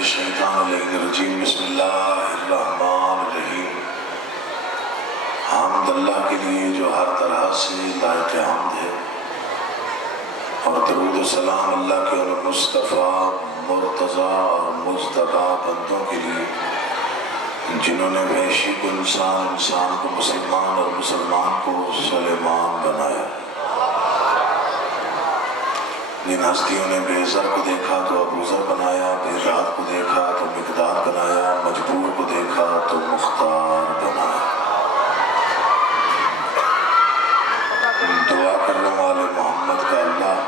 الشیطان الرجیم بسم اللہ الرحمن الرحیم۔ حمد اللہ کے لیے جو ہر طرح سے لائق حمد ہے، اور درود و سلام اللہ کے اور مصطفیٰ مرتضیٰ اور مجتبیٰ بندوں کے لیے جنہوں نے وحشی کو انسان کو مسلمان اور مسلمان کو سلیمان بنایا۔ جن ہستیوں نے بے زر کو دیکھا تو ابو ذر بنایا، بے داد کو دیکھا تو مقداد بنایا، مجبور کو دیکھا تو مختار بنایا۔ دعا کرنے والے محمد کا اللہ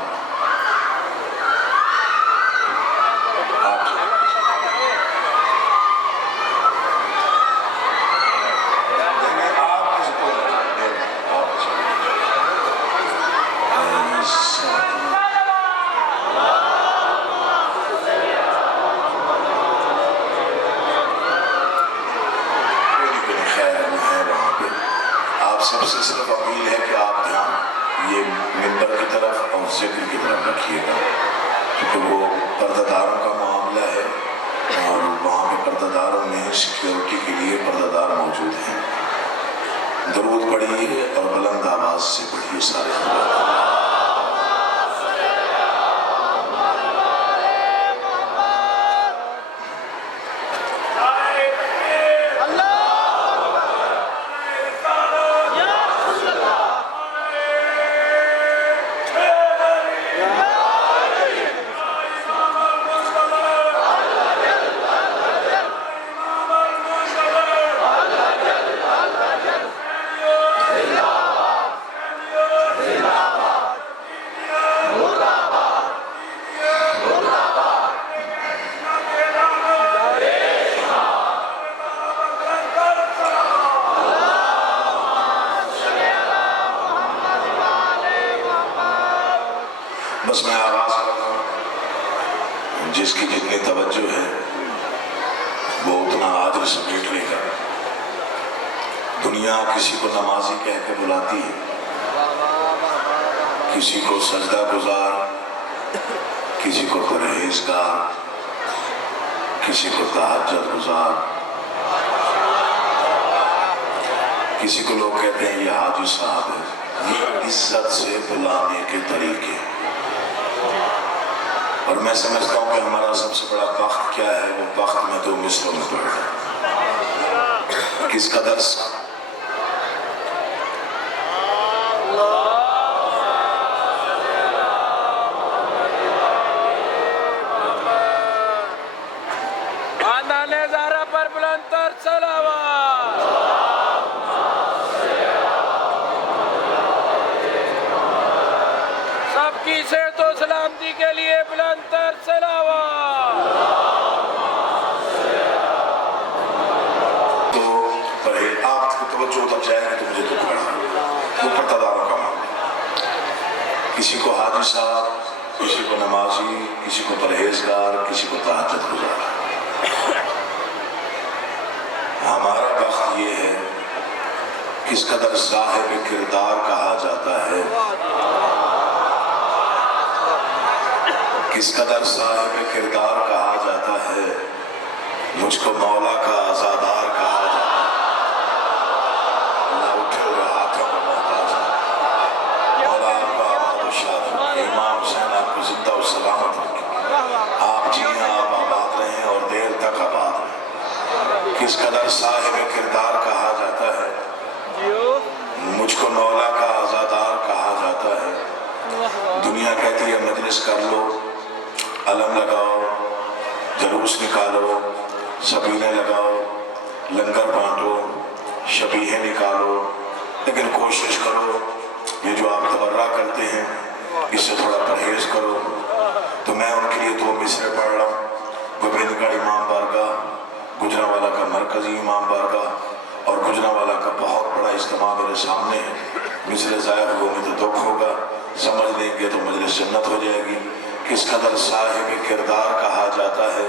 سب سے صرف اپیل ہے کہ آپ دھیان یہ منبر کی طرف اور ذکر کی طرف رکھیے گا، کیونکہ وہ پردہ داروں کا معاملہ ہے اور وہاں پہ پردہ داروں میں سیکیورٹی کے لیے پردہ دار موجود ہیں۔ درود پڑھیے اور بلند آواز سے پڑھیے سارے۔ بس میں آغاز کرتا ہوں، جس کی جتنی توجہ ہے وہ اتنا عاجز سمیٹ لے گا۔ دنیا کسی کو نمازی کہہ کے بلاتی ہے، کسی کو سجدہ گزار، کسی کو پرہیزگار، کسی کو تہجد گزار، کسی کو لوگ کہتے ہیں یہ حاجی صاحب ہے۔ یہ عزت سے بلانے کے طریقے، اور میں سمجھتا ہوں کہ ہمارا سب سے بڑا بخت کیا ہے، وہ بخت میں دو مثلوں میں پڑھ رہا ہے۔ کس قدر خاندان زہرا پر بلند تر صلوات۔ سب کی صحت و سلامتی کے لیے بلند تر صلوات۔ تو آپ کی توجہ تب جائے گی تو مجھے دکھ پڑا، وہ پردہ داروں کا معاملہ۔ کسی کو حاجی صاحب، کسی کو نمازی، کسی کو پرہیزگار، کسی کو تہجد گزار۔ ہمارا بخت یہ ہے، کس قدر صاحب کردار کہا جاتا ہے، کس قدر صاحب کردار کہا جاتا ہے، مجھ کو مولا کا عزادار کہا جاتا ہے۔ اللہ اٹھے ہوئے ہاتھوں کو محتاج ہے۔ مولا آپ کا آباد و شاد رکھے، امام حسین آپ کو زندہ و سلامت رکھے، آپ جیئیں، آپ آباد رہیں اور دیر تک آباد رہیں۔ کس قدر صاحب کردار کہا جاتا ہے، مجھ کو مولا کا عزادار کہا جاتا ہے۔ دنیا کہتی ہے مجلس کر لو، علم لگاؤ، جلوس نکالو، سبینے لگاؤ، لنگر بانٹو، شبیہیں نکالو، لیکن کوشش کرو یہ جو آپ تبرع کرتے ہیں اس سے تھوڑا پرہیز کرو۔ تو میں ان کے لیے دو مصرے پڑھ رہا ہوں۔ گوبند گڑھ امام بارگاہ، گجرانوالہ کا مرکزی امام بارگاہ اور گجرانوالہ کا بہت بڑا اجتماع میرے سامنے ہے۔ مصرے ضائع ہوئے میں تو دکھ ہوگا، سمجھ لیں گے تو مجلس جنت ہو جائے گی۔ کس قدر صاحب کردار کہا جاتا ہے،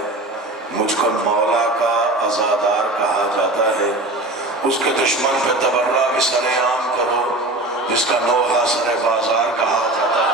مجھ کو مولا کا عزادار کہا جاتا ہے۔ اس کے دشمن پہ تبرع بھی سر عام کرو، جس کا نوحہ سر بازار کہا جاتا ہے۔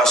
10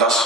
10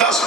10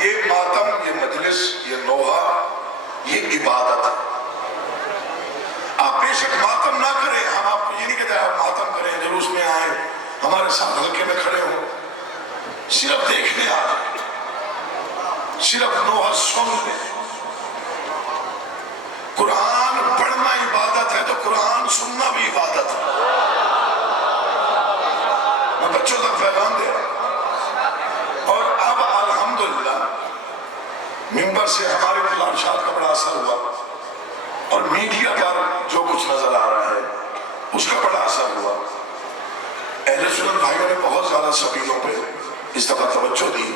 یہ ماتم، یہ مجلس، یہ نوحہ، یہ عبادت ہے۔ آپ بے شک ماتم نہ کریں، ہم آپ کو یہ نہیں کہتے آپ ماتم کریں، جلوس میں آئیں، ہمارے ساتھ حلقے میں کھڑے ہوں، صرف دیکھنے آ جائیں، صرف نوحہ سن لیں۔ قرآن پڑھنا عبادت ہے تو قرآن سننا بھی عبادت ہے۔ میں بچوں تک پیغام دے رہا ہوں۔ اور اب الحمدللہ ممبر سے ہمارے پر ارشاد کا بڑا اثر ہوا، اور میڈیا پر جو کچھ نظر آ رہا ہے اس کا بڑا اثر ہوا۔ اہل سنت بھائیوں نے بہت زیادہ سبیلوں پہ اس دفعہ توجہ دی۔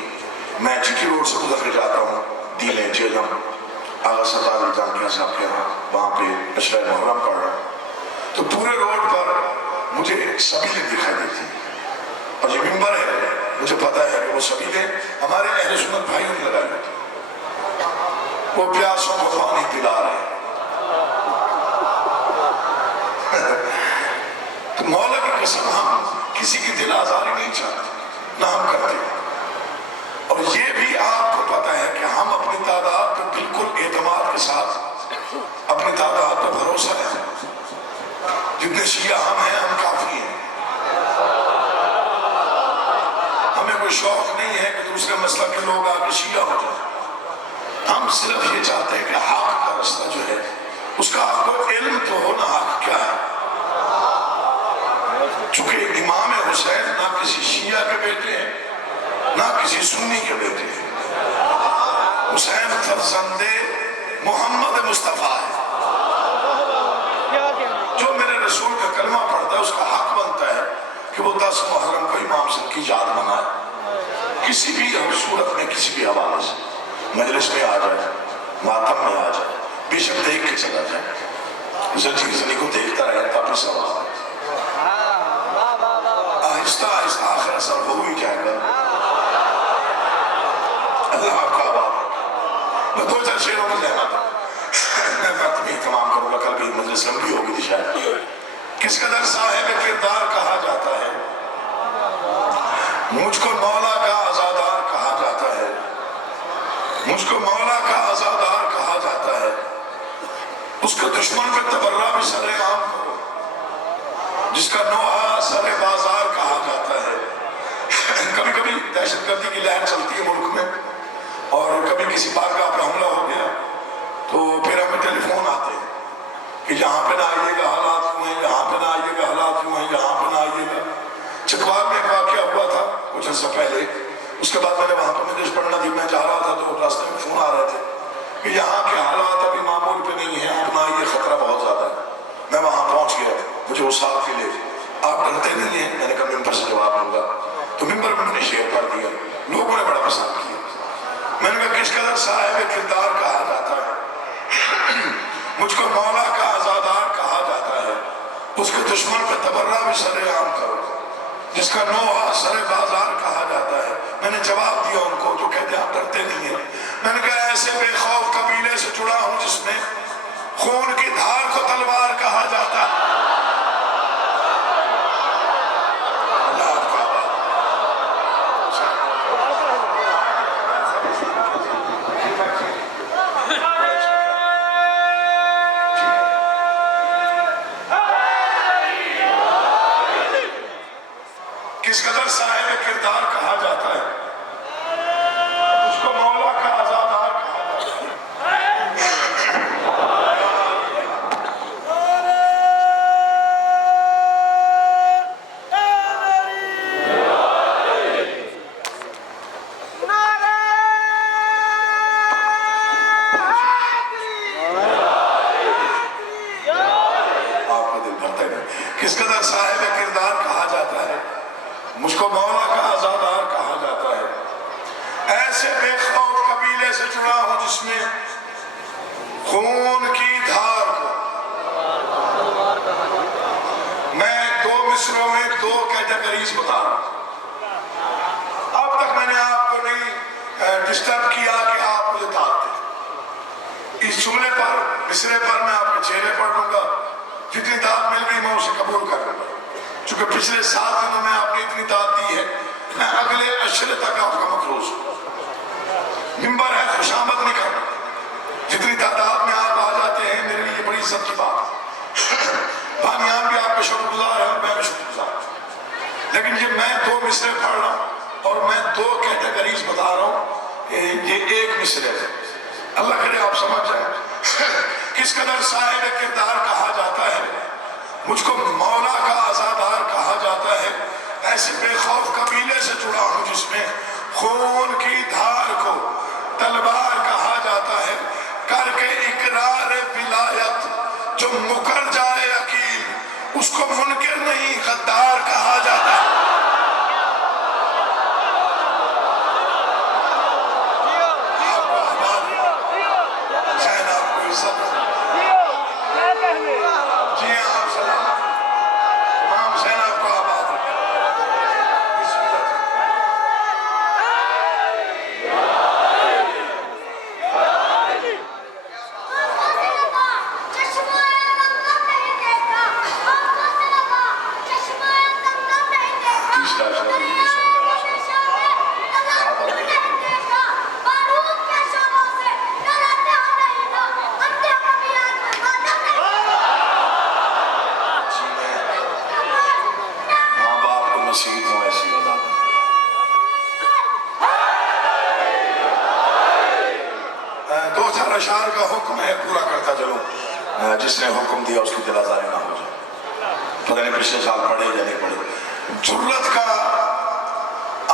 میں جی روڈ سے گزر کے جاتا ہوں، دین جیلم آغا سردار الزام کیا صاحب کے وہاں پہ عشرہ محرم پڑھ رہا ہوں، تو پورے روڈ پر مجھے سبیلیں دکھائی دیتی ہیں، اور یہ ممبر ہے، مجھے پتا ہے کہ وہ سبیلیں ہمارے اہل سنت بھائیوں نے لگائی ہوتی ہیں، وہ پیاسوں کو پانی پلا رہے ہیں۔ تو مولا کی قسم ہم کسی کی دل آزاری نہیں چاہتے، نہ ہم کرتے ہیں، اور یہ بھی آپ کو پتا ہے کہ ہم اپنی تعداد کو بالکل اعتماد کے ساتھ اپنی تعداد پر بھروسہ ہے، جتنے شیعہ ہم ہیں ہم کافی ہیں، ہمیں کوئی شوق نہیں ہے کہ دوسرے مسلک کے لوگ آ کے شیعہ ہو جائیں، ہم صرف یہ چاہتے ہیں کہ حق کا رستہ جو ہے اس کا آپ کو علم تو ہو نا حق کیا ہے۔ چونکہ امام حسین نہ کسی شیعہ کے بیٹے ہیں نہ کسی سنی کے بیٹے ہیں، حسین فرزند محمد مصطفیٰ ہے، جو میرے رسول کا کلمہ پڑھتا ہے اس کا حق بنتا ہے کہ وہ 10 محرم کو امام سے کی یاد منائے، کسی بھی صورت میں کسی بھی حوالے سے مجلس میں آ جائے، ماتم میں آ جائے، بے شک دیکھ کے چلا جائے، زنجیر زنی کو دیکھتا رہے تب سوال ہے، آہستہ آہستہ آخر اثر ہو ہی جائے گا۔ اللہ آپ کا آباد۔ میں 2-4 شعروں میں لینا تھا، میں وقت بھی تمام کروں گا، کل بھی مجلس لمبی ہوگی تھی شاید۔ کس قدر صاحب کردار کہا جاتا ہے، مجھ کو مولا کا عزادار کہا جاتا ہے، مجھ کو مولا کا عزادار کہا جاتا ہے، اس کے دشمن پہ تبرہ بھی سر عام کرو، جس کا نوحہ سر بازار کہا جاتا ہے۔ کبھی کبھی دہشت گردی کی لہر چلتی ہے ملک میں، اور کبھی کسی بارگاہ پر حملہ ہو گیا تو پھر ہمیں ٹیلی فون آتے ہیں کہ یہاں پہ نہ آئیے گا، حالات کیوں ہیں، یہاں پہ نہ آئیے گا، حالات کیوں ہیں، یہاں پہ نہ آئیے گا۔ چکوال میں ایک واقعہ ہوا تھا کچھ عرصہ پہلے، اس کے بعد میں نے وہاں پہ مجلس پڑھنا تھی، میں جا رہا تھا تو راستے میں فون آ رہے تھے کہ یہاں کے حالات ابھی معمول پہ نہیں ہیں، آپ نہ آئیے، خطرہ بہت زیادہ ہے۔ میں وہاں پہنچ گیا، مجھے وہ صاحب کے لے، آپ ڈرتے نہیں ہیں؟ میں نے کہا ممبر سے جواب دوں گا، تو ممبر میں نے شیئر کر دیا، لوگوں نے بڑا پسند کیا۔ میں نے کہا کس قدر صاحب کردار کہا جاتا ہے، مجھ کو مولا کا عزادار کہا جاتا ہے، اس کے دشمن پہ تبرہ بھی سر عام کرو، جس کا نوحہ سر بازار کہا جاتا ہے۔ میں نے جواب دیا ان کو جو کہتے ہیں آپ ڈرتے نہیں ہیں، میں نے کہا ایسے بے خوف قبیلے سے جڑا ہوں جس میں خون کی دھار کو تلوار کہا جاتا ہے۔ اللہ آپ کا آباد۔ کس قدر صاحب کردار کہا جاتا ہے، اس کو مولا کا عزادار کہا جاتا ہے۔ آپ کا دل بھرتا ہے، کس قدر صاحب کردار کہا جاتا ہے، مجھ کو مولا کا عزادار کہا جاتا ہے۔ ایسے بے خوف قبیلے سے جڑا ہوں جس میں خون کی دھار کو، میں 2 مصروں میں 2 کیٹیگریز بتا رہا ہوں۔ اب تک میں نے آپ کو نہیں ڈسٹرب کیا کہ آپ مجھے داد دیں، اس جملے پر مصرے پر میں آپ کے چہرے پڑھ لوں گا، جتنی داد مل گئی میں اسے قبول کر لوں گا، چونکہ پچھلے 7 دنوں میں آپ نے اتنی داد دی ہے، میں اگلے عشرے تک آپ کا مخلوص ہوں۔ نسب کی بات بانیان بھی آپ کے شکر گزار ہے اور میں بھی شکر گزار ہوں، لیکن یہ میں دو مصرے پڑھ رہا ہوں اور میں دو کیٹیگریز بتا رہا ہوں، یہ ایک مصرے ہے، اللہ کرے آپ سمجھ جائیں کس قدر صاحب کردار کہا جاتا ہے، مجھ کو مولا کا عزادار کہا جاتا ہے، ایسے بے خوف قبیلے سے جڑا ہوں جس میں خون کی دھار کو تلوار کہا جاتا ہے، کر کے اقرار ولایت جو مکر جائے عقیل اس کو منکر نہیں غدار کہا جاتا ہے۔ آپ کو آباد حسین آپ کو عزت جی ہاں آپ سلام امام حسین آپ کو آباد رکھے بسم اللہ ماں باپ کو نصیب ہوں ایسی اولاد دو چار اشعار کا حکم ہے پورا کرتا چلوں جس نے حکم دیا اس کی دل آزاری نہ ہو جائے پتہ نہیں پچھلے سال پڑھے یا نہیں پڑھے جرت کا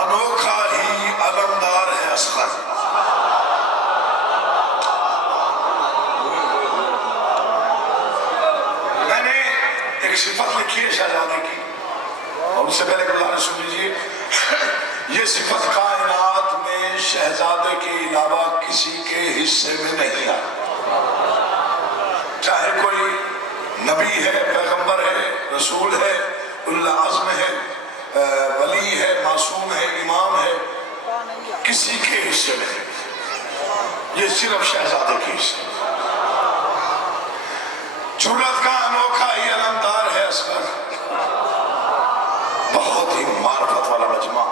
انوکھا ہی علمدار ہے اصغر میں نے ایک صفت لکھی ہے شہزادے کی اور اس سے پہلے گزارش سن لیجیے یہ صفت کائنات میں شہزادے کے علاوہ کسی کے حصے میں نہیں آئی، چاہے کوئی نبی ہے، پیغمبر ہے، رسول ہے، اولو العزم ہے، ولی ہے، معصوم ہے، امام ہے، کسی کے حصے میں نہیں، یہ صرف شہزادے کے حصے میں۔ جرت کا انوکھا ہی علمدار ہے اصغر، بہت ہی معرفت والا مجمع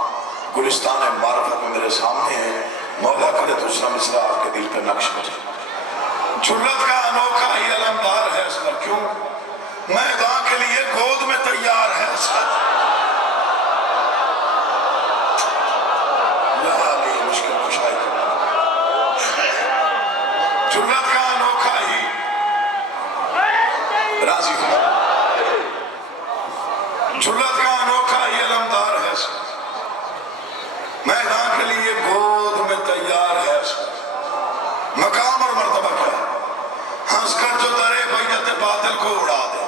گلستان معرفت میں میرے سامنے ہے، مولا کرے دوسرا مصرع آپ کے دل پہ نقش ہو جائے۔ جرت کا انوکھا ہی علمدار ہے اصغر، کیوں؟ میدان کے لیے گود میں تیار ہے اصغر، یا علی مشکل کشائی کرنا، جرت کا انوکھا ہی راضی ہو، جرت کا انوکھا ہی علمدار ہے اصغر، میدان کے لیے گود میں تیار ہے اصغر، مقام اور مرتبہ کیا ہے؟ ہنس کر جو درے بیعت باطل کو اڑا دے،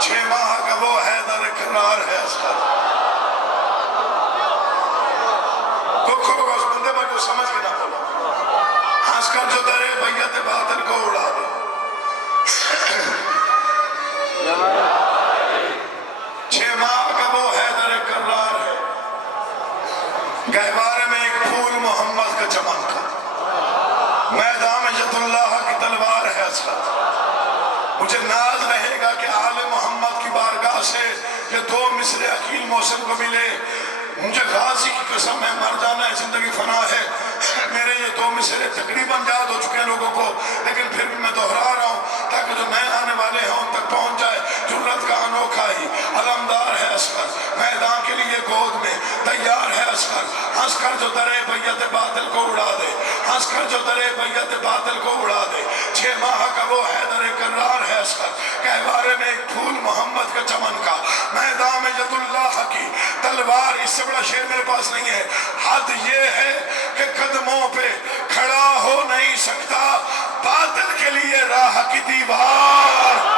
6 ماہ کا وہ حیدر کرار ہے اصغر، دکھ ہوگا اس بندے پر جو سمجھ کے نہ بولا، ہنس کر جو درے بیعت باطل کو اڑا دے، 6 ماہ کا وہ حیدر کرار ہے، گہوارے میں ایک پھول محمد کا چمن کا، میدان میں ید اللہ کی تلوار ہے اصغر، مجھے ناز رہے گا کہ آل محمد کی بارگاہ سے یہ 2 مصرے عقیل محسن کو ملے، مجھے غازی کی قسم ہے، مر جانا ہے زندگی فنا ہے، میرے یہ 2 مصرے تقریباً یاد ہو چکے ہیں لوگوں کو، لیکن پھر بھی میں دہرا رہا ہوں تاکہ جو نئے آنے والے ہیں ان تک پہنچ جائے۔ جرت کا انوکھا ہی علمدار ہے اصغر، میدان کے لیے گود میں تیار ہے اصغر، ہنس کر جو درے بیعت باطل کو اڑا دے، ہنس کر جو درے بیعت باطل کو اڑا دے، 6 ماہ کا وہ حیدر کرار ہے اصغر، گہوارے میں ایک پھول محمد کا چمن کا، میدان میں ید اللہ کی تلوار، اس سے بڑا شعر میرے پاس نہیں ہے، حد یہ ہے کہ قدموں پہ کھڑا ہو نہیں سکتا باطل کے لیے راہ کی دیوار،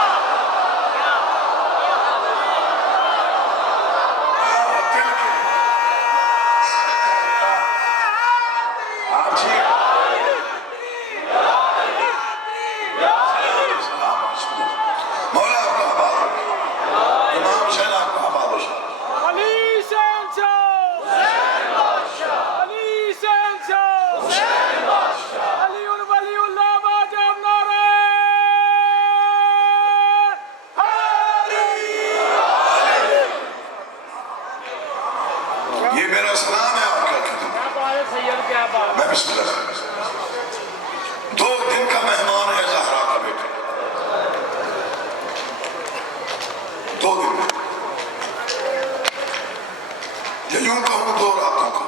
دو راتوں کا،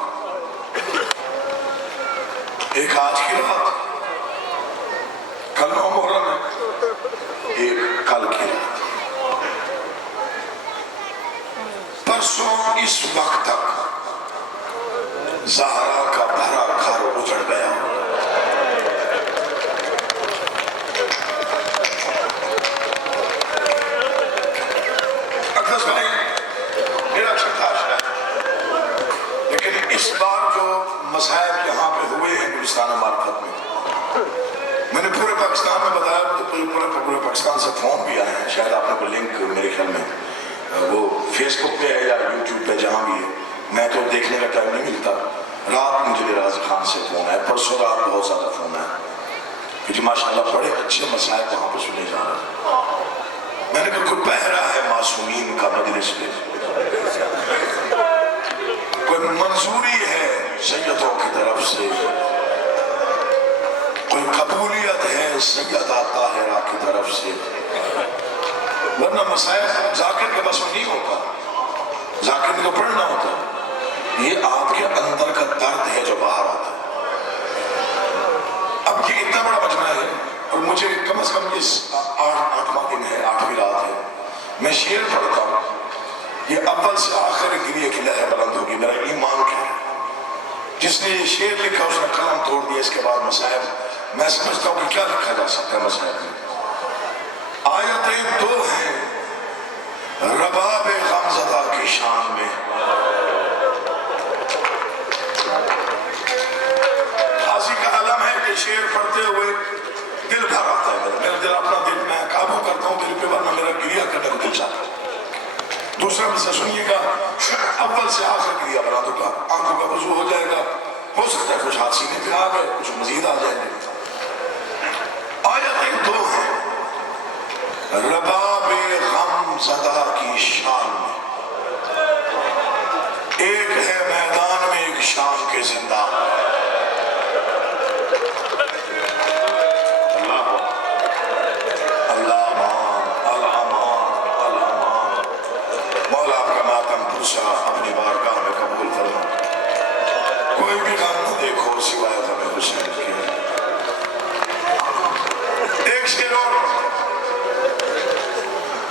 ایک آج کی رات، کل 9 محرم ہے، ایک کل کی رات۔ پرسوں اس وقت تک زہرا کا بھرا گھر اجڑ گیا۔ اقدس بھائی میرا چھٹا عشرہ ہے، لیکن اس بار جو مصائب یہاں پہ ہوئے ہیں گلستان معرفت میں، میں نے پورے پاکستان میں بتایا، پورے پاکستان سے فون بھی آئے ہیں، شاید آپ نے کوئی لنک میرے خیال میں وہ فیس بک پہ ہے یا یوٹیوب پہ جہاں بھی ہے، میں تو دیکھنے کا ٹائم نہیں ملتا۔ رات مجھے رازی خان سے فون ہے، پرسوں رات بہت زیادہ فون ہے، کیونکہ ماشاءاللہ بڑے اچھے مسائل وہاں پہ سنے جا رہے ہیں۔ میں نے کہا کوئی پہرا ہے معصومین کا مجلس پہ، کوئی منظوری ہے سیدوں کی طرف سے، کوئی قبولیت ہے سیدہ طاہرہ کی طرف سے، ورنہ مسائل ذاکر کے بس میں نہیں ہوتا، ذاکر نے تو پڑھنا ہوتا، یہ آپ کے اندر کا درد ہے جو باہر آتا ہے۔ اب یہ اتنا بڑا مجمع ہے اور مجھے کم از کم اس 8واں دن ہے، 8ویں رات ہے، میں شعر پڑھتا ہوں، یہ اول سے آخر گریے کی لہر بلند ہوگی، میرا ایمان کیا ہے۔ جس نے یہ شعر لکھا اس نے قلم توڑ دیا، اس کے بعد مسائب میں سمجھتا ہوں کہ کیا لکھا جا سکتا ہے مسائب میں۔ آیتیں دو ہیں رباب غمزدہ کی شان میں، قاضی کا علم ہے کہ شعر پڑھتے ہوئے دل بھر آتا ہے، میرا دل اپنا دل میں قابو کرتا ہوں دل پہ، ورنہ میرا گریہ کرنے کو دل چاہتا ہے۔ دوسرا مثلا سنیے گا، اول سے آخر گریہ بنا دوں گا، آنکھوں کا وضو ہو جائے گا، ہو سکتا ہے کچھ ہاتھ سینے پہ آ گئے، کچھ مزید آ جائیں گے۔ آیتیں دو ہیں رباب غمزدہ کی شان میں، ایک ہے میدان میں ایک شام کے زندان میں۔ اپنی بارگاہ میں قبول فرما، کوئی بھی غم نہ دیکھو سوائے غم حسین کے۔ ایک شعر اور،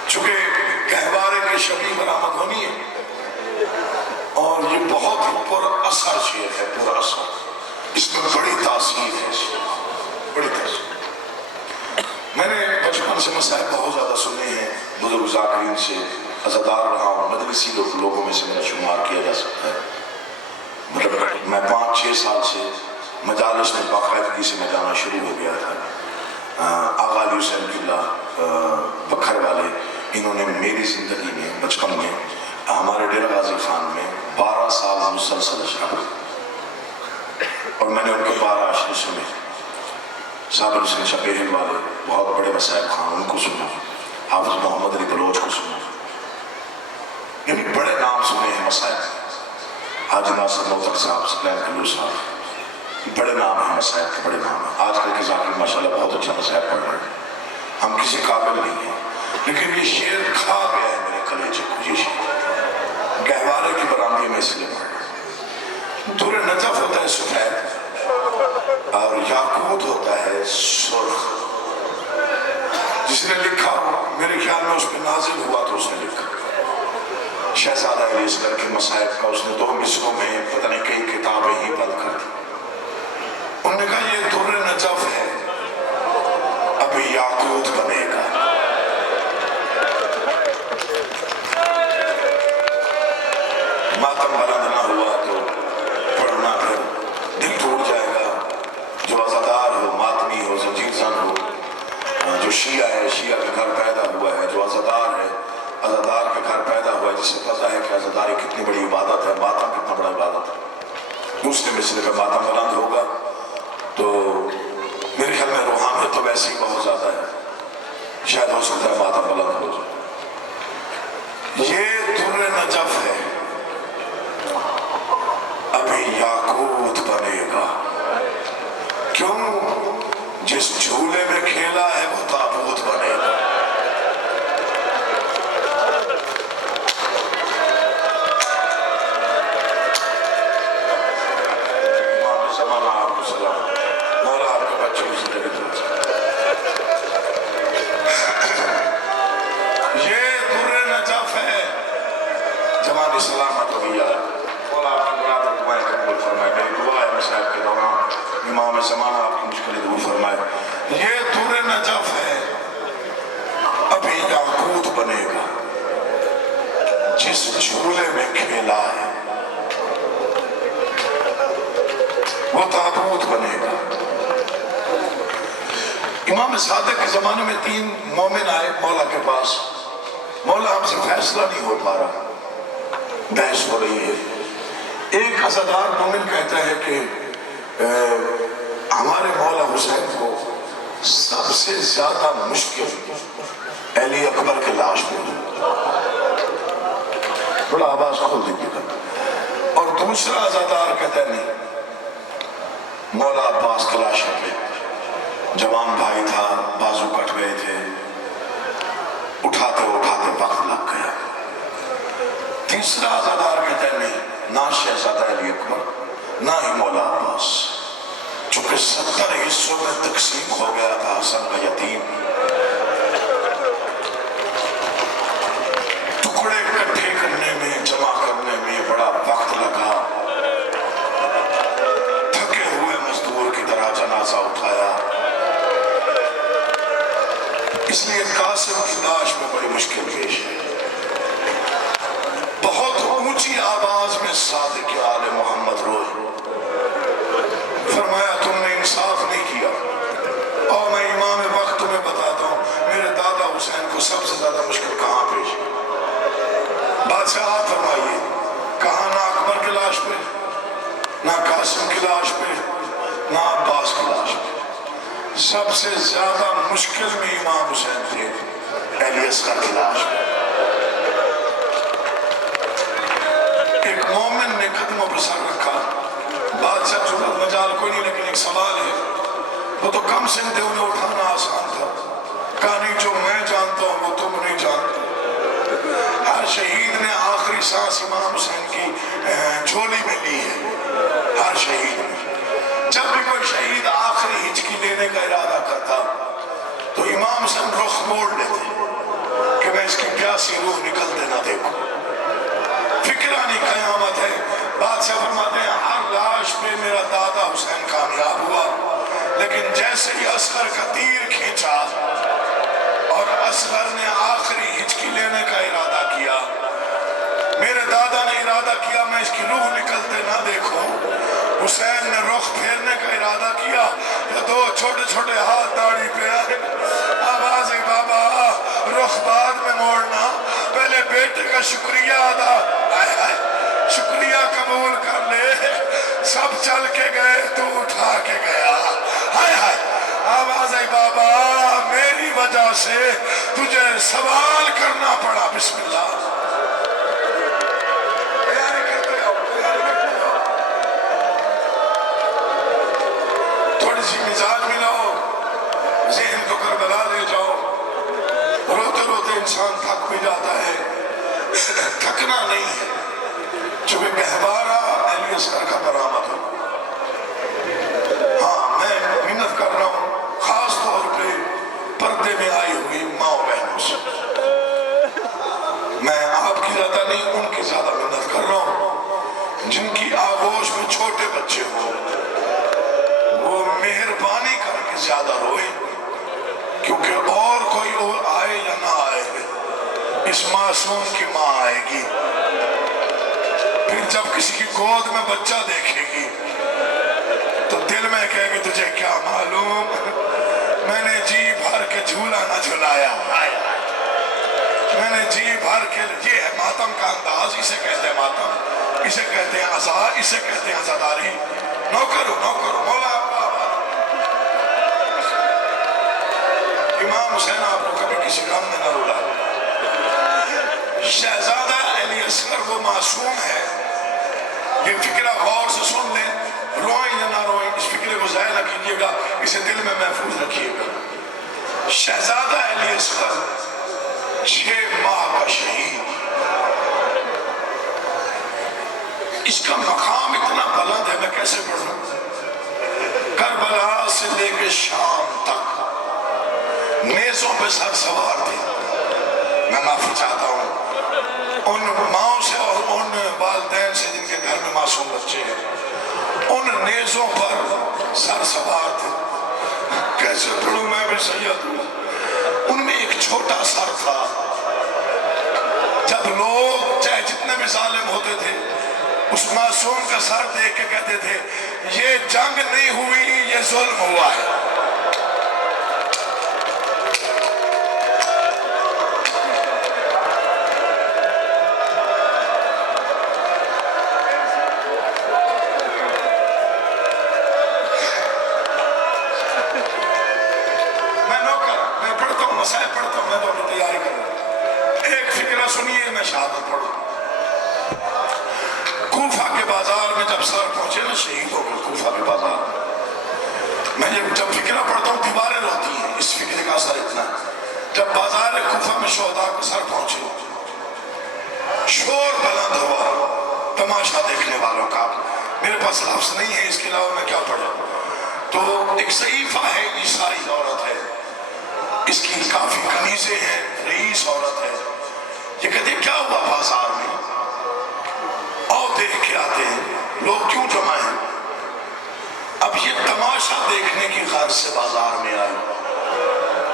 چونکہ گہوارے کی شبیہ برآمد ہونی ہے اور یہ بہت پر اثر شعر ہے، پر اثر، اس میں بڑی تاثیر ہے، بڑی تاثیر۔ میں نے بچپن سے مسائل بہت زیادہ سنے ہیں، بزرگ ذاکرین سے، عزادار رہا ہوں، مدرسی لوگوں میں سے میرا شمار کیا جا سکتا ہے۔ مطلب میں 5-6 سال سے مجالس میں باقاعدگی سے میں جانا شروع ہو گیا تھا۔ آغا علی حسین قبلہ بکھر والے، انہوں نے میری زندگی میں بچپن میں ہمارے ڈیرہ غازی خان میں 12 سال مسلسل اشعار، اور میں نے ان کے 12 اشعار سنے۔ صابر حسین شبیہل والے بہت بڑے مسائب خان، ان کو سنا، حافظ محمد علی بلوچ کو سنا، یعنی بڑے نام سنے ہیں مسائب، حاجی ناصر موتق صاحب، سلیم کلو صاحب، بڑے نام ہیں مسائب کے، بڑے نام ہیں۔ آج کل کے ذاکر ماشاءاللہ بہت اچھا مسائب پڑھ رہے ہیں، ہم کسی قابل نہیں ہیں، لیکن یہ شعر کھا گیا ہے میرے کلیجے کو، یہ شعر گہوارے کی برآمدی میں اس لیے پڑھ رہے ہیں۔ دور نجف ہوتا ہے سفید اور یاقوت ہوتا ہے سرخ۔ جس نے لکھا میرے خیال میں اس پہ نازل ہوا تو اس نے لکھا، شہزادہ علی اصغر کے مصائب کا اس نے 2 مصروں میں پتہ نہیں کئی کتابیں ہی بند کر دی۔ انہوں نے کہا یہ در نجف ہے، ابھی یاقوت بنے گا۔ ماتم بلند نہ ہوا تو پڑھنا پھر دل ٹوٹ جائے گا۔ جو عزادار ہو، ماتمی ہو، زنجیر زن ہو، جو شیعہ ہے، شیعہ کے گھر پیدا ہوا ہے، جو عزادار ہے، عزادار کے گھر پیدا ہوا ہے، جس سے پتہ ہے کہ عزاداری کتنی بڑی عبادت ہے، ماتم کتنا بڑا عبادت ہے، دوسرے مصرے پہ ماتم بلند ہوگا تو میرے خیال میں روحانیت تو ویسے ہی بہت زیادہ ہے، شاید ہو سکتا ہے ماتم بلند ہو جائے۔ یہ در نجف ہے، ابھی یاقوت بنے گا۔ کیوں؟ جس جھولے میں کھیلا ہے وہ تابوت بنے گا۔ جھولے میں کھیلا ہے وہ تابوت بنے گا۔ امام صادق کے زمانے میں 3 مومن آئے مولا کے پاس، مولا ہم سے فیصلہ نہیں ہو پا رہا، بحث ہو رہی ہے۔ ایک عزادار مومن کہتا ہے کہ ہمارے مولا حسین کو سب سے زیادہ مشکل علی اکبر کے لاش میں، بڑا آواز کھول دیجیے گا۔ اور دوسرا عزادار کہتا ہے نہیں، مولا عباس کے لاش میں، جوان بھائی تھا، بازو کٹ گئے تھے، اٹھاتے اٹھاتے وقت لگ گیا۔ تیسرا عزادار کہتا ہے نہیں، نہ شہزادہ علی اکبر نہ ہی مولا عباس، چونکہ 70 حصوں میں تقسیم ہو گیا تھا حسن کا یتیم، ٹکڑے اکٹھے کرنے میں، جمع کرنے میں بڑا وقت لگا۔ تھکے ہوئے مزدور کی طرح جنازہ اٹھایا، اس لیے قاسم کی لاش میں بڑی مشکل پیش ہے۔ بہت اونچی آواز میں صادق آل محمد روئے، فرمایا تم نے انصاف نہیں کیا، اور میں امام وقت تمہیں بتاتا ہوں میرے دادا حسین کو سب سے زیادہ مشکل کہاں پیش ہے؟ بادشاہ آپ فرمائیے، کہاں نہ اکبر کی لاش پہ، نہ قاسم کی لاش پہ، نہ عباس کی لاش پہ، سب سے زیادہ مشکل میں امام حسین تھے علی اصغر کی لاش پہ۔ ایک مومن نے قدموں پر سر رکھا، بادشاہ جھولت مجال کوئی نہیں، لیکن ایک سوال ہے، وہ تو کم سن تھے، انہیں اٹھانا آسان تھا، کہانی جو میں جانتا ہوں وہ تم نہیں جانتے۔ ہر شہید نے آخری سانس امام حسین کی جھولی میں لی ہے، ہر شہید نے۔ جب بھی کوئی شہید آخری ہچکی لینے کا ارادہ کرتا تو امام حسین رخ موڑ لیتے کہ میں اس کی پیاسی روح نکلتے نہ دیکھوں، فکرانی قیامت ہے۔ بادشاہ فرماتے ہیں ہر لاش پہ میرا دادا حسین کامیاب ہوا، لیکن جیسے ہی اصغر کا تیر کھینچا اور اصغر نے آخری ہچکی لینے کا ارادہ کیا، میرے دادا نے ارادہ کیا میں اس کی روح نکلتے نہ دیکھوں، حسین نے رخ پھیرنے کا ارادہ کیا، یہ 2 چھوٹے چھوٹے ہاتھ داڑھی پہ آئے، آواز ہے بابا رخ بعد میں موڑنا، پہلے بیٹے کا شکریہ ادا، آئے آئے شکریہ قبول کر لے، سب چل کے گئے تو اٹھا کے گیا، ہائے ہائے آواز ہے بابا میری وجہ سے تجھے سوال کرنا پڑا، بسم اللہ۔ تھوڑی سی مزاج ملاؤ، ذہن کو کربلا لے جاؤ، روتے روتے انسان تھک بھی جاتا ہے، تھکنا نہیں ہے، چونکہ گہوارہ علی اصغر کا برآمد ہو۔ ہاں میں محنت کر رہا ہوں خاص طور پہ پردے میں آئی ہوئی ماں بہنوں سے، میں آپ کی زیادہ نہیں ان کی زیادہ محنت کر رہا ہوں، جن کی آغوش میں چھوٹے بچے ہوں وہ مہربانی کر کے زیادہ روئیں، کیونکہ اور کوئی اور آئے یا نہ آئے اس معصوم کی ماں آئے گی، پھر جب کسی کی گود میں بچہ دیکھے گی تو دل میں کہے گی تجھے کیا معلوم میں نے جی بھر کے جھولا نہ جھلایا، میں نے جی بھر کے، یہ ہے ماتم کا انداز، اسے کہتے ہیں ماتم، اسے کہتے ہیں عزا، اسے کہتے ہیں عزاداری۔ نوکرو نوکرو مولا امام حسین آپ کو کبھی کسی غم میں نہ رولا۔ شہزادہ علی اصغر وہ معصوم ہے، یہ فکرہ غور سے سن لیں، روئیں یا نہ روئیں اس فکرے کو ضائع نہ کیجیے گا، اسے دل میں محفوظ رکھیے گا۔ شہزادہ علی اصغر 6 ماہ کا شہید، اس کا مقام اتنا بلند ہے، میں کیسے پڑھوں؟ کربلا سے لے کے شام تک نیزوں پہ سر سوار تھے، میں معافی چاہتا ہوں ان ماؤں سے اور ان والدین سے جن کے گھر میں معصوم بچے ہیں، ان نیزوں پر سر سوار تھے، کیسے پڑھوں میں بھی سید ہوں۔ ان میں ایک چھوٹا سر تھا جب لوگ چاہے جتنے بھی ظالم ہوتے تھے اس معصوم کا سر دیکھ کے کہتے تھے یہ جنگ نہیں ہوئی یہ ظلم ہوا ہے. سنیے میں شہادت پڑھوں. کوفہ کے بازار میں جب سر پہنچے نا شہید ہو گئے کوفہ کے بازار میں جب فکرہ پڑھتا ہوں دیواریں روتی ہیں اس فکرے کا اثر اتنا. جب بازار کوفہ میں شہداء کے سر پہنچے شور بلند ہوا تماشا دیکھنے والوں کا. میرے پاس لفظ نہیں ہے اس کے علاوہ میں کیا پڑھوں. تو ایک ضعیفہ ہے عیسائی عورت ہے اس کی کافی کنیزیں ہیں رئیس عورت ہے. یہ کہتے کیا ہوا بازار میں اور دیکھ کے آتے ہیں لوگ کیوں جمع ہیں. اب یہ تماشا دیکھنے کی غرض سے بازار میں آئی.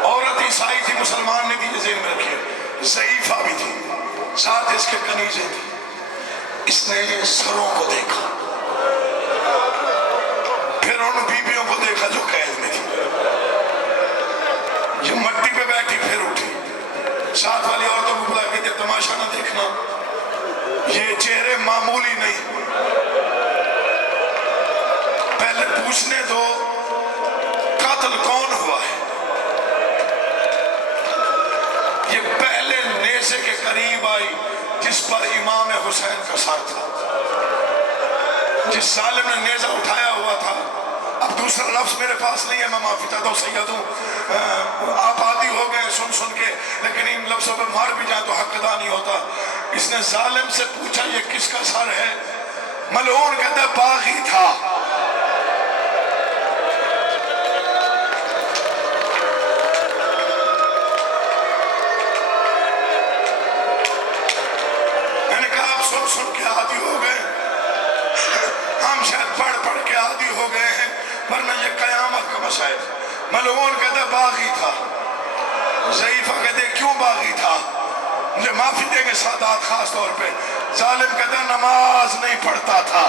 عورت عیسائی تھی مسلمان نہیں تھی ذہن میں رکھیے ضعیفہ بھی تھی ساتھ اس کے کنیزیں تھی. اس نے سروں کو دیکھا پھر ان بیویوں کو دیکھا جو قید میں تھی. یہ مٹی پہ بیٹھی پھر اٹھی ساتھ والی عورتوں کو بلا کے تماشا نہ دیکھنا یہ چہرے معمولی نہیں پہلے پوچھنے دو قاتل کون ہوا ہے. یہ پہلے نیزے کے قریب آئی جس پر امام حسین کا سر تھا جس ظالم نے نیزہ اٹھایا ہوا تھا. اب دوسرا لفظ میرے پاس نہیں ہے میں معافی چاہتا ہوں سیدوں آپ عادی ہو گئے سن کے لیکن ان لفظوں پہ مار بھی جائیں تو حق ادا نہیں ہوتا. اس نے ظالم سے پوچھا یہ کس کا سر ہے. ملعون کہتا ہے باغی تھا. میں نے کہا آپ سن کے عادی ہو گئے ہم شاید پڑھ کے عادی ہو گئے ہیں ورنہ یہ قیامت کا مسائل. ملعون کہتا ہے باغی تھا. ضعیفہ کہتے کیوں باغی تھا مجھے معافی دیں گے سادات خاص طور پہ. ظالم کہتا ہے نماز نہیں پڑھتا تھا.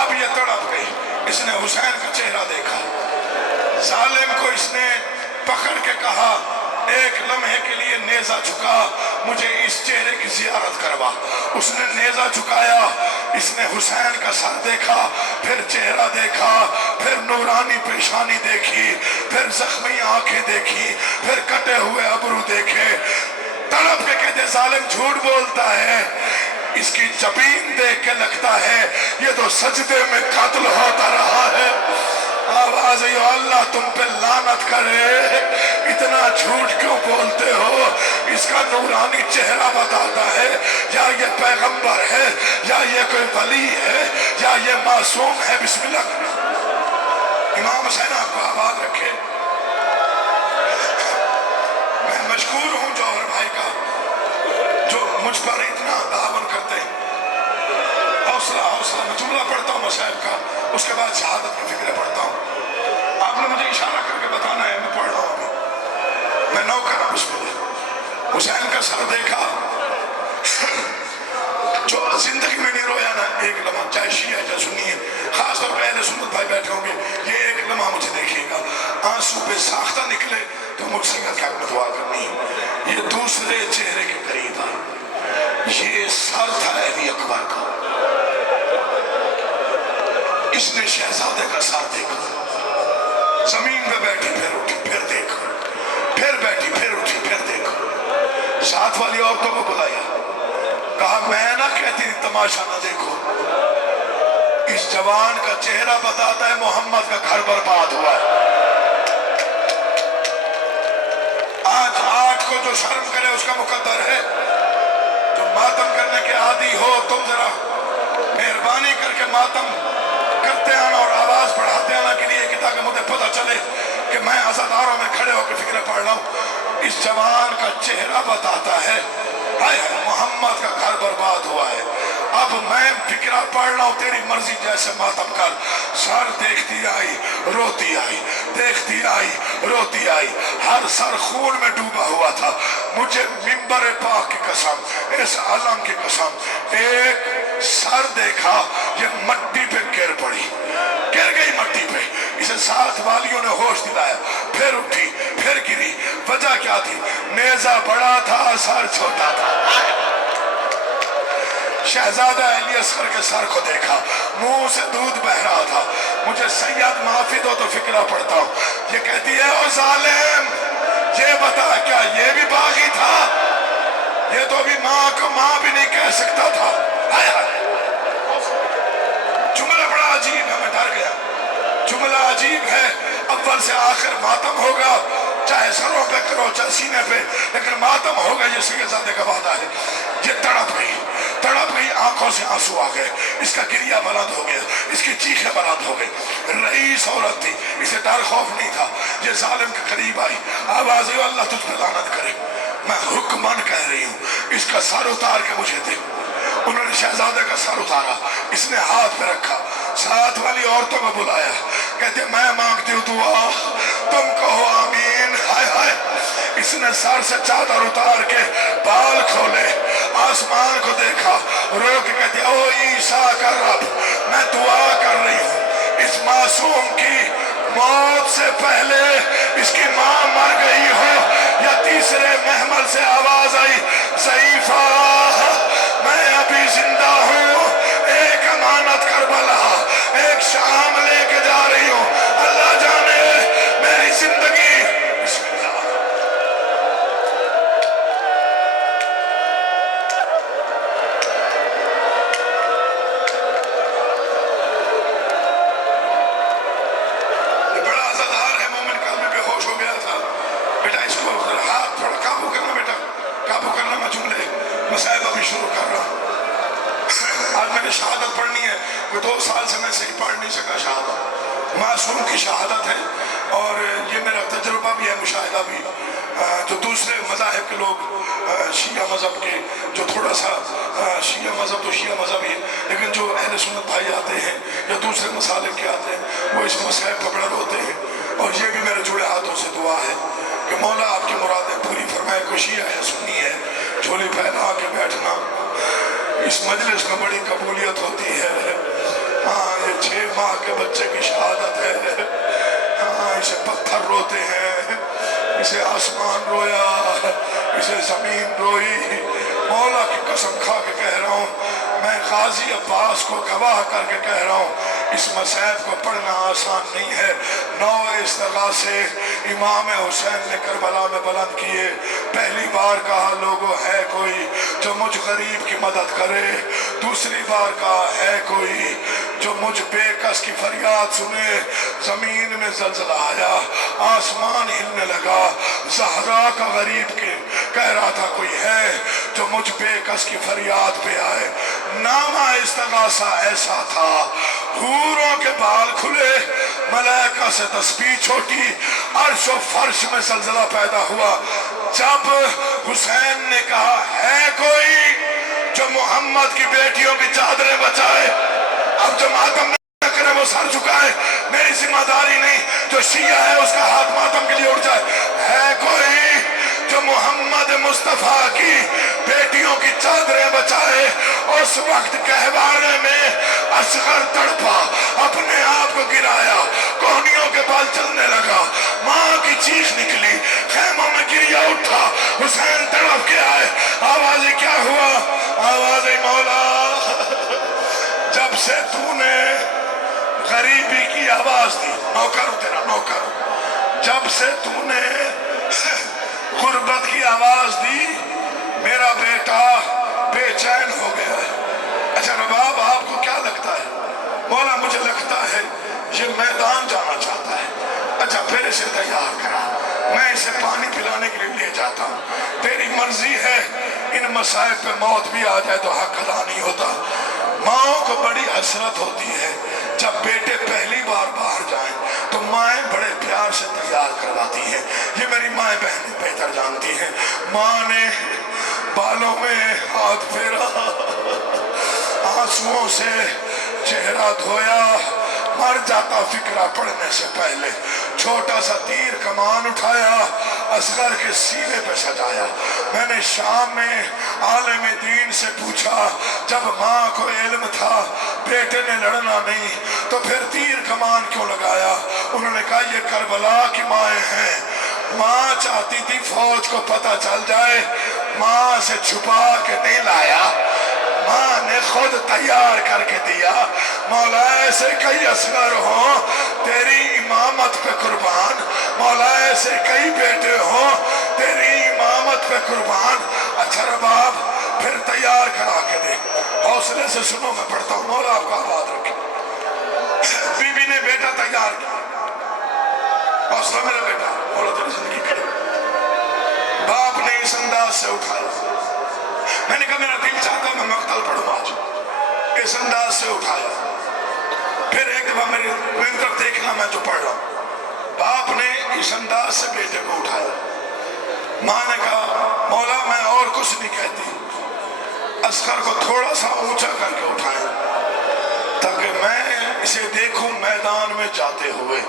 اب یہ تڑپ گئی اس نے حسین کا چہرہ دیکھا. ظالم کو اس نے پکڑ کے کہا ایک لمحے کے لیے نیزہ جھکا مجھے اس چہرے کی زیارت کروا. اس نے نیزہ جھکایا اس نے حسین کا سر دیکھا پھر چہرہ دیکھا پھر نورانی پیشانی دیکھی پھر زخمی آنکھیں دیکھی پھر کٹے ہوئے ابرو دیکھے. تڑپ کے کہتے ظالم جھوٹ بولتا ہے اس کی جبین دیکھ کے لگتا ہے یہ تو سجدے میں قتل ہوتا رہا ہے. آواز اللہ تم پہ لعنت کرے اتنا جھوٹ کیوں بولتے ہو. اس کا نورانی چہرہ بتاتا ہے یا یہ پیغمبر ہے یا یہ کوئی ولی ہے یا یہ معصوم ہے. بسم اللہ. امام حسین آپ کو آباد رکھے. میں مشکور ہوں جوہر بھائی کا جو مجھ پر اتنا تعاون کرتے ہیں. حوصلہ میں جملہ پڑھتا ہوں مصائب کا اس کے بعد شہادت کی فکریں پڑھتا ہوں. آپ نے مجھے اشارہ کر کے بتانا ہے میں پڑھ رہا ہوں ابھی. میں نوکر ہوں. بسم اللہ. حسین کا سر دیکھا جو زندگی میں نہیں رویا نا ایک لمحہ چاہے شیعہ چاہے سنی ہے خاص طور پہ اہل سنت بھائی بیٹھے ہوں گے یہ ایک لمحہ مجھے دیکھیے گا آنسو پہ ساختہ نکلے تو مجھ سے کیا دعا کرنی. یہ دوسرے چہرے کے قریب آئے. یہ سر تھا علی اکبر کا. اس نے شہزادے کا سر دیکھا زمین پہ بیٹھی پھر اٹھی پھر دیکھا پھر بیٹھی پھر اٹھی پھر دیکھا. ساتھ والی عورتوں کو بلایا کہا میں نہ کہتی تماشا نہ دیکھو. اس جوان کا چہرہ بتاتا ہے محمد کا گھر برباد ہوا ہے. آج 8 کو جو شرم کرے اس کا مقدر ہے. جو ماتم کرنے کے عادی ہو تم ذرا مہربانی کر کے ماتم کرتے آنا اور آواز بڑھاتے آنا کے لیے کہ تاکہ مجھے پتہ چلے کہ میں عزاداروں میں کھڑے ہو کے فکریں پڑھ رہا ہوں. اس جوان کا چہرہ بتاتا ہے ہائے محمد کا گھر برباد ہوا ہے. اب میں فکرہ پڑھ رہا ہوں تیری مرضی جیسے ماتم کر. سر دیکھتی آئی روتی آئی, دیکھتی آئی روتی آئی, ہر سر خون میں ڈوبا ہوا تھا. مجھے منبر پاک کی قسم, اس علم کی قسم, ایک سر دیکھا یہ مٹی پہ گر پڑی, گر گئی مٹی پہ. اسے ساتھ والیوں نے ہوش دلایا, پھر اٹھی پھر گری. وجہ کیا تھی؟ نیزہ بڑا تھا سر چھوٹا تھا. شہزادہ علی اصغر کے سر کو دیکھا, منہ سے دودھ بہ رہا تھا. مجھے سید معافی دو تو فکرہ پڑتا ہوں. یہ کہتی ہے او ظالم, یہ بتا کیا یہ بھی باغی تھا؟ یہ تو ابھی ماں کو ماں بھی نہیں کہہ سکتا تھا. ہائے ہائے, جملہ بڑا عجیب ہے, میں ڈر گیا. جملہ عجیب ہے, اول سے آخر ماتم ہوگا, چاہے سروں پہ کرو چاہے سینے پہ, لیکن ماتم ہوگا. یہ سیدزادے کا وعدہ ہے. یہ تڑپ گئی, آنکھوں سے آنسو آ گئے. اس کا گریہ بلند ہو گیا, اس کی چیخیں بلند ہو گئی. رئیس عورت تھی, اسے ڈر خوف نہیں تھا. یہ ظالم کے قریب آئی, آواز ہے اللہ تجھ پہ لعنت کرے, میں حکمن کہہ رہی ہوں اس کا سر اتار کے مجھے دے. انہوں نے شہزادے کا سر اتارا, اس نے ہاتھ پہ رکھا, ساتھ والی عورتوں کو بلایا, کہتے میں مانگتی ہوں دعا, تم کہو آمین. ہائے ہائے, اس نے سر سے چادر اتار کے بال کھولے, آسمان کو دیکھا, رو کے کہتے او عیسیٰ کا رب, میں دعا کر رہی ہوں اس معصوم کی موت سے پہلے اس کی ماں مر گئی ہو یا تیسرے محمل سے آواز آئی ضعیفہ میں ابھی زندہ ہوں, ایک امانت کربلا, ایک شام لے کے جا رہی ہوں, اللہ جانے میری زندگی. بسم اللہ. یہ بڑا عزادار ہے, مومن کا میں بے ہوش ہو گیا تھا. بیٹا اس کو ہاتھ تھوڑا قابو کرنا, بیٹا قابو کرنا. میں جملے مسائب ابھی شروع کر رہا ہوں. آج میں نے شہادت پڑھنی ہے, وہ 2 سال سے میں صحیح پڑھ نہیں سکا. شہادت معصوم کی شہادت ہے, اور یہ میرا تجربہ بھی ہے, مشاہدہ بھی. جو دوسرے مذاہب کے لوگ, شیعہ مذہب کے, جو تھوڑا سا شیعہ مذہب تو شیعہ مذہب ہی, لیکن جو اہل سنت بھائی آتے ہیں یا دوسرے مسالک کے آتے ہیں, وہ اس مسائب پر بڑا روتے ہیں. اور یہ بھی میرے جڑے ہاتھوں سے دعا ہے کہ مولا آپ کی مرادیں پوری فرمائے. کوئی شیعہ ہے سنی ہے, جھولی پھیلا کے بیٹھنا, اس مجلس میں بڑی قبولیت ہوتی ہے. ہاں, یہ 6 ماہ کے بچے کی شہادت ہے. ہاں, اسے پتھر روتے ہیں, اسے آسمان رویا, اسے زمین روئی. مولا کی قسم کھا کے کہہ رہا ہوں, میں غازی عباس کو گواہ کر کے کہہ رہا ہوں, اس مسائب کو پڑھنا آسان نہیں ہے. 9 استغاثے امام حسین نے کربلا میں بلند کیے. پہلی بار کہا لوگوں ہے کوئی جو مجھ غریب کی مدد کرے, دوسری بار کہا ہے کوئی جو مجھ بے کس کی فریاد سنے. زمین میں زلزلہ آیا, آسمان ہلنے لگا. زہرا کا غریب کے کہہ رہا تھا کوئی ہے جو مجھ بے کس کی فریاد پہ آئے. نامہ استغاثہ ایسا تھا, حوروں کے بال کھلے, ملائکہ سے تسبیح چھوٹی, عرش و فرش میں زلزلہ پیدا ہوا. جب حسین نے کہا ہے کوئی جو محمد کی بیٹیوں کی چادریں بچائے, اب جو ماتم نہ کرے وہ سر جھکائے, میری ذمہ داری نہیں, جو شیعہ ہے اس کا ہاتھ ماتم کے لیے اٹھ جائے. ہے کوئی جو محمد مصطفیٰ کی بیٹیوں کی چادریں بچائے. اس وقت کہوانے میں اصغر تڑپا, اپنے آپ کو گرایا, کوہنیوں کے بال چلنے لگا, ماں کی چیخ نکلی, خیموں میں گریا اٹھا. حسین تڑپ کے آئے, آوازیں کیا ہوا؟ آوازیں مولا جب سے تو نے غریبی کی آواز دی, نوکر ہوں تیرا نوکر, جب سے تو نے غربت کی آواز دی, میرا بیٹا بے چین ہو گیا ہے. اچھا رباب آپ کو کیا لگتا ہے؟ مولا مجھے لگتا ہے یہ میدان جانا چاہتا ہے. اچھا پھر اسے تیار کرا, میں اسے پانی پلانے کے لیے لے جاتا ہوں. تیری مرضی ہے ان مسائب پہ موت بھی آ جائے تو حق ادا نہیں ہوتا. ماں کو بڑی حسرت ہوتی ہے جب بیٹے پہلی بار باہر جائیں تو مائیں بڑے پیار سے تیار کرواتی ہیں. یہ میری مائیں بہنیں بہتر جانتی ہیں. ماں نے بالوں میں ہاتھ پھیرا, آنسوؤں سے چہرہ دھویا، مر جاتا فکرہ پڑھنے سے پہلے، چھوٹا سا تیر کمان اٹھایا، اصغر کے سینے پہ سجایا۔ میں نے شام میں عالم دین سے پوچھا، جب ماں کو علم تھا بیٹے نے لڑنا نہیں تو پھر تیر کمان کیوں لگایا؟ انہوں نے کہا یہ کربلا کی مائیں ہیں، ماں چاہتی تھی فوج کو پتہ چل جائے، ماں سے چھپا کے نہیں لایا، ماں نے خود تیار کر کے دیا۔ مولا ایسے کئی اصغر ہوں تیری امامت پہ قربان، مولا ایسے کئی بیٹے ہوں تیری امامت پہ قربان۔ اچھا رباب پھر تیار کرا کے دے، حوصلے سے سنو میں پڑھتا ہوں، مولا آپ کا آباد رکھے۔ بی بی نے بیٹا تیار کیا، حوصلہ میرا بیٹا، مولا تیری زندگی کرے۔ باپ نے اس انداز سے اٹھایا، میں نے کہا میرا دل چاہتا میں مقتل پڑھوں آج، اس انداز سے اٹھایا۔ پھر ایک دفعہ میری طرف دیکھنا میں جو پڑھ رہا ہوں، باپ نے اس انداز سے بیٹے کو اٹھایا۔ ماں نے کہا مولا میں اور کچھ نہیں کہتی، اصغر کو تھوڑا سا اونچا کر کے اٹھائیں تاکہ میں اسے دیکھوں میدان میں جاتے ہوئے۔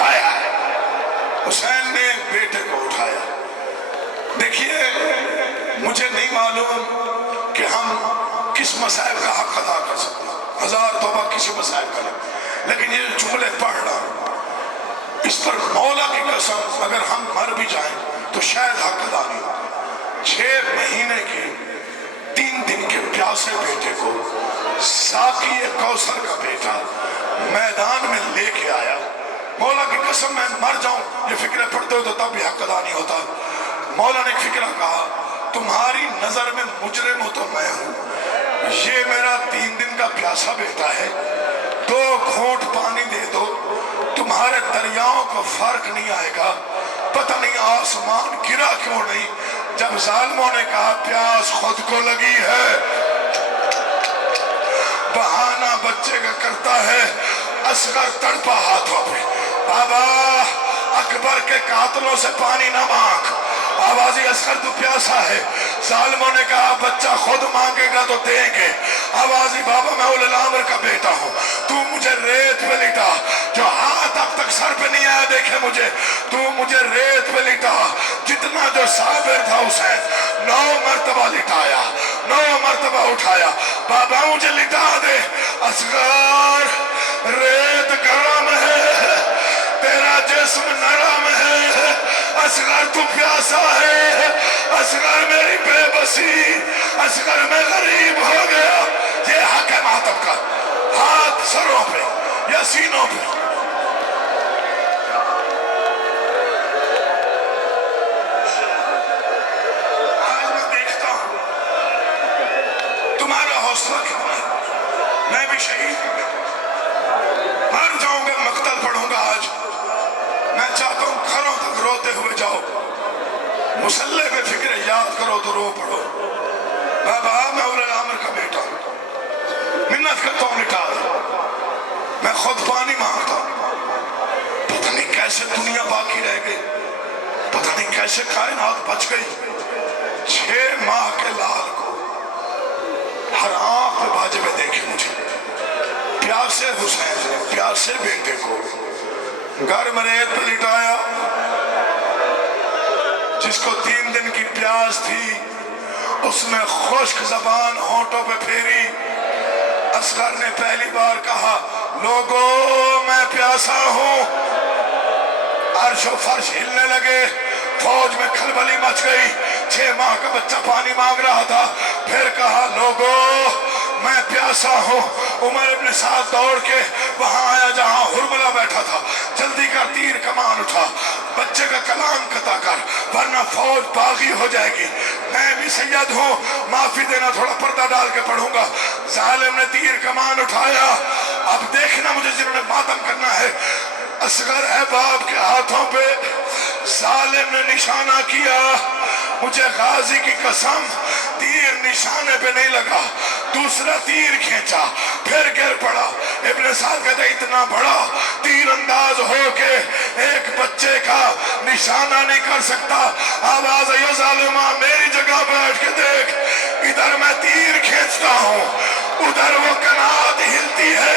ہائے ہائے، حسین نے بیٹے کو اٹھایا۔ دیکھیے مجھے نہیں معلوم کہ ہم کس مسائل کا حق ادا کر سکتے ہیں، ہزار توبہ کسی مسائل کا نہیں، لیکن یہ جملے پڑھ رہا ہوں، اس پر مولا کی قسم اگر ہم مر بھی جائیں تو شاید حق ادا نہیں ہو۔ 6 مہینے کے 3 دن کے پیاسے بیٹے کو ساقی کوثر کا بیٹا میدان میں لے کے آیا۔ مولا کی قسم میں مر جاؤں یہ فکرے پڑھتے ہو تو تب بھی حق ادا نہیں ہوتا۔ مولا نے ایک فکرہ کہا تمہاری نظر میں مجرم ہو تو میں ہوں، یہ میرا 3 دن کا پیاسا بیٹا ہے، 2 گھونٹ پانی دے دو، تمہارے دریاؤں کو فرق نہیں آئے گا، پتہ نہیں آسمان گرا کیوں نہیں۔ جب ظالموں نے کہا پیاس خود کو لگی ہے، بہانہ بچے کا کرتا ہے، اصغر تڑپا ہاتھوں پہ، بابا اکبر کے قاتلوں سے پانی نہ مانگ، آوازی اصغر تو پیاسا ہے۔ ظالموں نے کہا بچہ خود مانگے گا تو دیں گے، آوازی بابا میں اول الامر کا بیٹا ہوں، تو مجھے ریت پہ لٹا، جو ہاتھ اب تک سر پہ نہیں آیا دیکھے مجھے، تو مجھے ریت پہ لٹا، جتنا جو صابر تھا حسین 9 مرتبہ لٹایا، 9 مرتبہ اٹھایا، بابا مجھے لٹا دے، اصغر ریت گرم ہے، تیرا جسم نرم ہے، اصغر تو پیاسا ہے، اصغر میری بے بسی، اصغر میں غریب ہو گیا۔ یہ حق ہے ماتم کا، ہاتھ سروں پہ یا سینوں پہ۔ آج میں دیکھتا ہوں تمہارا حوصلہ کتنا ہے، میں بھی شہید مر جاؤں گا، مقتل پڑھوں گا آج۔ میں چاہتا ہوں گھروں تک روتے ہوئے جاؤ، مسلح پہ فکر یاد کرو تو رو پڑھو، بابا میں اول الامر کا بیٹا ہوں، منت کرتا ہوں لٹا دے، میں خود پانی مانگتا ہوں، پتہ نہیں کیسے دنیا باقی رہ گئی، پتہ نہیں کیسے کائنات بچ گئی۔ 6 ماہ کے لال کو ہر آنکھ پہ باجے میں دیکھے مجھے، پیاسے حسین نے پیاسے بیٹے کو گھر میں ریت پہ لٹایا، جس کو 3 دن کی پیاس تھی اس نے خشک زبان ہونٹوں پہ پھیری۔ اصغر نے پہلی بار کہا لوگوں میں پیاسا ہوں، عرش و فرش ہلنے لگے، فوج میں کھلبلی مچ گئی، 6 ماہ کا بچہ پانی مانگ رہا تھا، پھر کہا لوگوں میں پیاسا ہوں۔ عمر ابن سعد دوڑ کے وہاں آیا جہاں حرملہ بیٹھا تھا، جلدی کر تیر کمان اٹھا، بچے کا کلام قطع کر ورنہ فوج باغی ہو جائے گی، میں بھی سید ہوں، معافی دینا، تھوڑا پردہ ڈال کے پڑھوں گا۔ ظالم نے تیر کمان اٹھایا، اب دیکھنا مجھے جنہوں نے ماتم کرنا ہے، اصغر ہے باپ کے ہاتھوں پہ، ظالم نے نشانہ کیا، مجھے غازی کی قسم تیر نشانے پہ نہیں لگا، دوسرا تیر کھینچا پھر گر پڑا۔ ابن سعد کہتا ہے اتنا بڑا تیر انداز ہو کے ایک بچے کا نشانہ نہیں کر سکتا، آواز ہے ظالمہ میری جگہ بیٹھ کے دیکھ، ادھر میں تیر کھینچتا ہوں ادھر وہ کنات ہلتی ہے،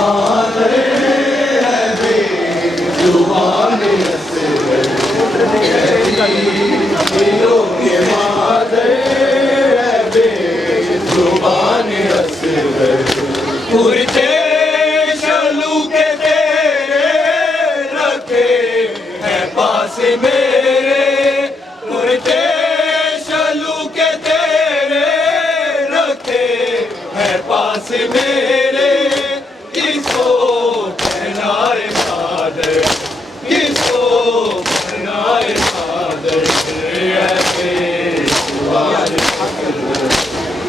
مادر ہے بے زبان اصغر، دلوں کے مادر ہے بے زبان اصغر، پرچے شلو کے تیرے رکھے ہیں پاس میرے، پرچے شلو کے تیرے رکھے ہیں پاس میرے، کس کو پہنائے مادر، کس کو پہنائے مادر، بے زبان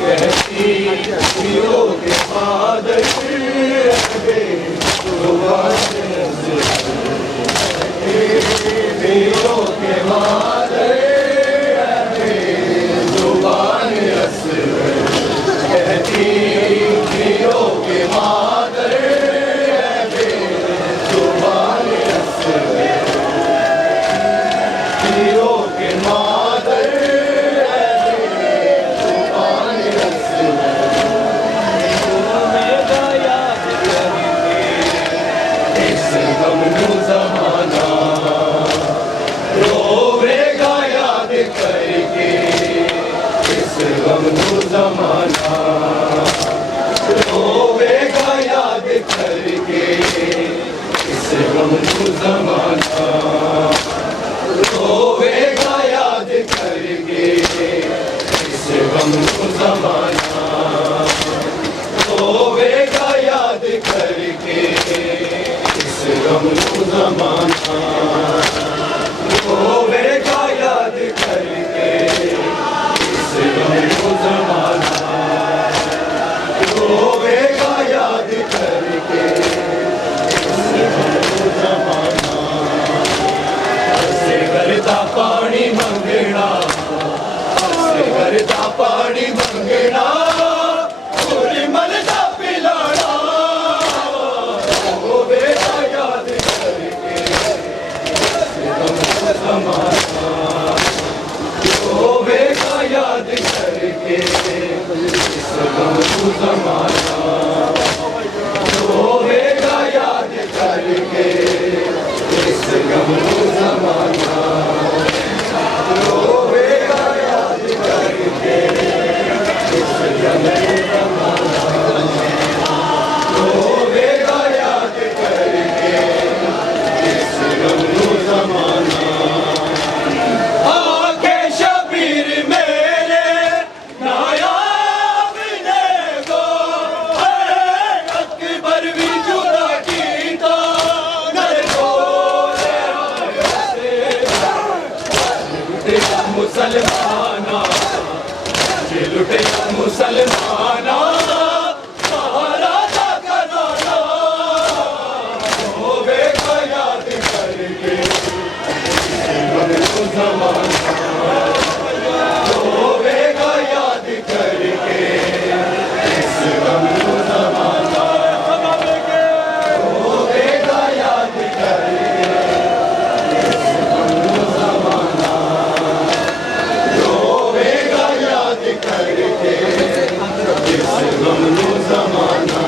کہتی پیروں کے مادر بے زبان پیروں کے مادر بے زبان اصغر، کہتی پیروں کے مادر بے زبان اصغر، پیروں کے مادر زمانہ روے گا یاد کر کے، اس غم کو زمانہ روے گا یاد کر کے، اس غم کو زمانہ روے گا یاد کر کے، اس غم کو زمانہ روے گا یاد کر کے، اس غم کو زمانہ روے گا یاد کر کے، اس غم کو زمانہ، سے کرتا پانی منگنا، سے کرتا پانی منگنا، پوری ملتا پلانا، روے گا یاد کر کے، اس غم کو زمانہ روے گا یاد کر کے، اس غم کو زمانہ روے گا یاد کر کے، اس غم کو زمانہ روے گا یاد کر کے، اس غم کو زمانہ روے گا یاد کر کے، اس غم کو زمانہ، مسلمانہ یہ لٹے مسلمانہ مہاراجا کا رانا، روے گا یاد کر کے، اس غم کو زمانہ روے گا یاد کر کے، اس غم کو زمانہ روے گا یاد کر کے، اس غم کو زمانہ روے گا یاد کر کے، اس غم کو زمانہ،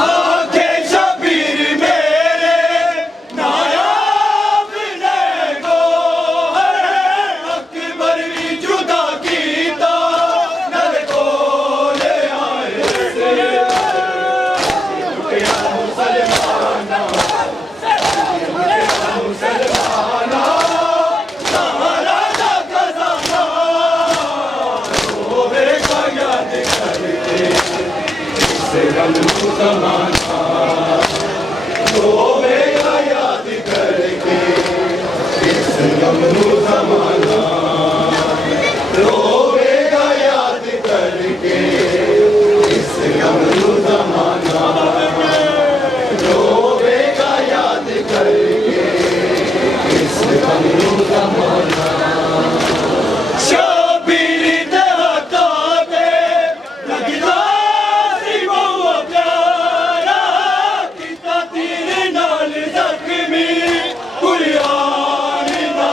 آنکھیں شبیر میرے نایاب نے گوہر اکبر بھی جدا کیتا، نر کو لے آئے سے لٹیا مسلمانہ، لٹیا مسلمانہ، مہاراجا کا زمانہ، روے گا یاد کر کے، اس غم کو زمانہ روے گا یاد کر کے، اس غم کو زمانہ روے گا یاد کر کے، اس غم کو زمانہ روے گا یاد کر کے، اس غم کو زمانہ، شبیر دہتا دے لگتا سی بہو پیارا، کتا تیر نال زخمی قرآن نہ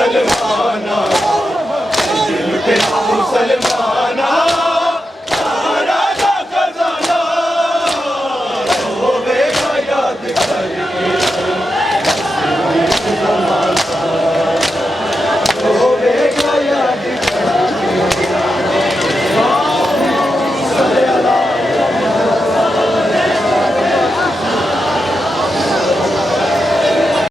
سلوات